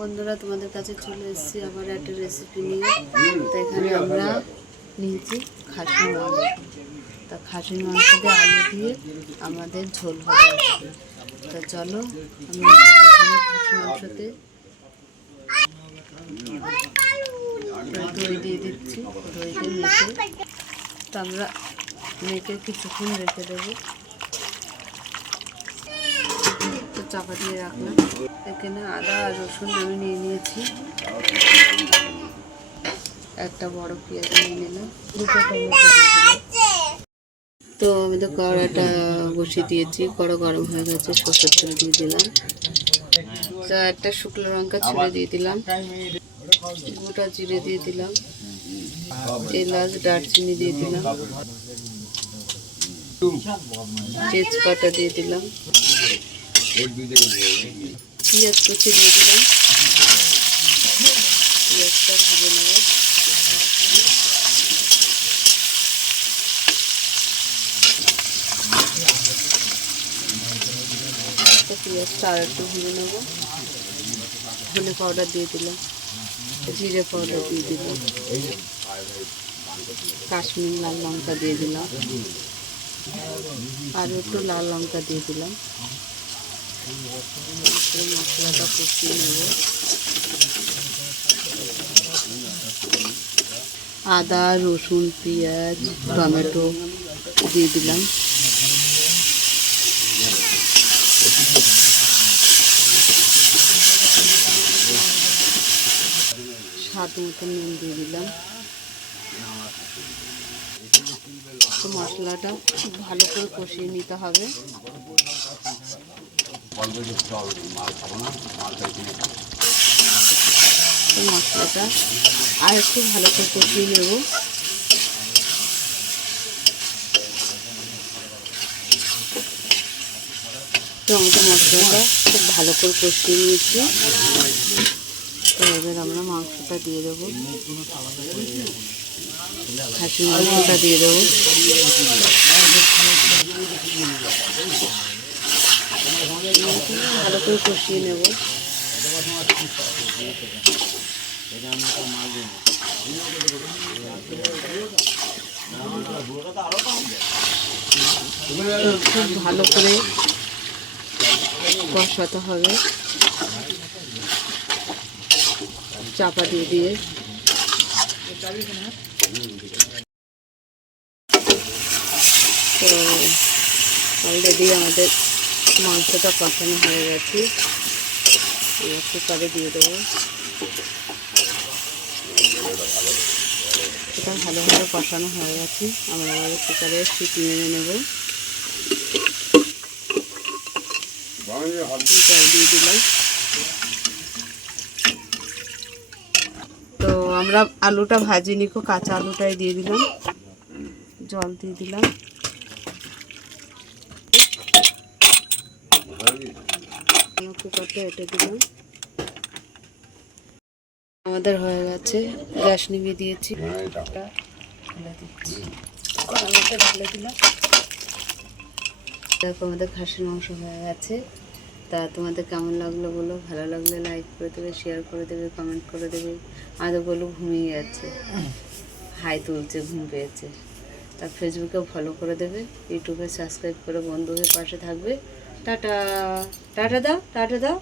বন্ধুরা, তোমাদের কাছে চলে এসেছি আবার একটা রেসিপি নিয়ে। তো এখানে আমরা নিয়েছি খাসির মাংস। তা খাসির মাংস দিয়ে আলু দিয়ে আমাদের ঝোল হবে আজকে। তা চলো, আমি এখানে খাসির মাংসতে দই দিয়ে দিচ্ছি। দই দিয়ে মেখে তো আমরা মেখে কিছুক্ষণ রেখে দেবো। তো চাপা দিয়ে রাখলাম। এখানে আদা আর রসুন আমি নিয়ে নিয়েছি। একটা বড় পেঁয়াজ নিয়ে নিলাম, দুটো টমেটো দিয়ে দিলাম। তো আমি তো কড়াটা বসিয়ে দিয়েছি, কড়া গরম হয়ে গেছে, সরষের তেল দিয়ে দিলাম। তো একটা শুকনো লঙ্কা ছিঁড়ে দিয়ে দিলাম, গোটা জিরে দিয়ে দিলাম, এলাচ দারচিনি দিয়ে দিলাম, তেজপাতা দিয়ে দিলাম, পেঁয়াজ কুচি দিয়ে দিলাম। পেঁয়াজটা ভেজে নেব। পেঁয়াজটা আর একটু ভেজে নেব। ধনে পাউডার দিয়ে দিলাম, জিরে পাউডার দিয়ে দিলাম, কাশ্মীর লাল লঙ্কা দিয়ে দিলাম, আর একটু লাল লঙ্কা দিয়ে দিলাম। মশলাটা কষিয়ে নেব। আদা রসুন পেঁয়াজ টমেটো দিয়ে দিলাম। স্বাদ মতো নুন দিয়ে দিলাম। তো মশলাটা খুব ভালো করে কষিয়ে নিতে হবে। তো মশলাটা আর একটু ভালো করে কষিয়ে নেব। তো আমাদের মশলাটা খুব ভালো করে কষিয়ে নিয়েছি। তো এবার আমরা মাংসটা দিয়ে দেবো, খাসির মাংসটা দিয়ে দেবো। ভালো করে কষিয়ে নেব। খুব ভালো করে কষাতে হবে, চাপা দিয়ে দিয়ে। তো অলরেডি আমাদের মাংসটা কষানো হয়ে গেছে। কুকারে দিয়ে দেবো। এটা ভালোভাবে কষানো হয়ে গেছে। আমরা আবার কুকারে সিটি মেরে নেব। জল দিয়ে দিলাম। তো আমরা আলুটা ভাজিনি, কাঁচা আলুটাই দিয়ে দিলাম। জল দিয়ে দিলাম। কুকারটা এটা দিলাম। আমাদের হয়ে গেছে, গ্যাস নিভিয়ে দিয়েছি। ঢেলে দিলাম। দেখো আমাদের খাসির মাংস হয়ে গেছে। তা তোমাদের কেমন লাগলো বলো। ভালো লাগলে লাইক করে দেবে, শেয়ার করে দেবে, কমেন্ট করে দেবে। আমাদের বলো ঘুমিয়ে যাচ্ছে, হাই তুলছে, ঘুম পেয়েছে। তা ফেসবুকেও ফলো করে দেবে, ইউটিউবে সাবস্ক্রাইব করে বন্ধু হয়ে পাশে থাকবে। টাটা টাটা দাও, টাটা দাও।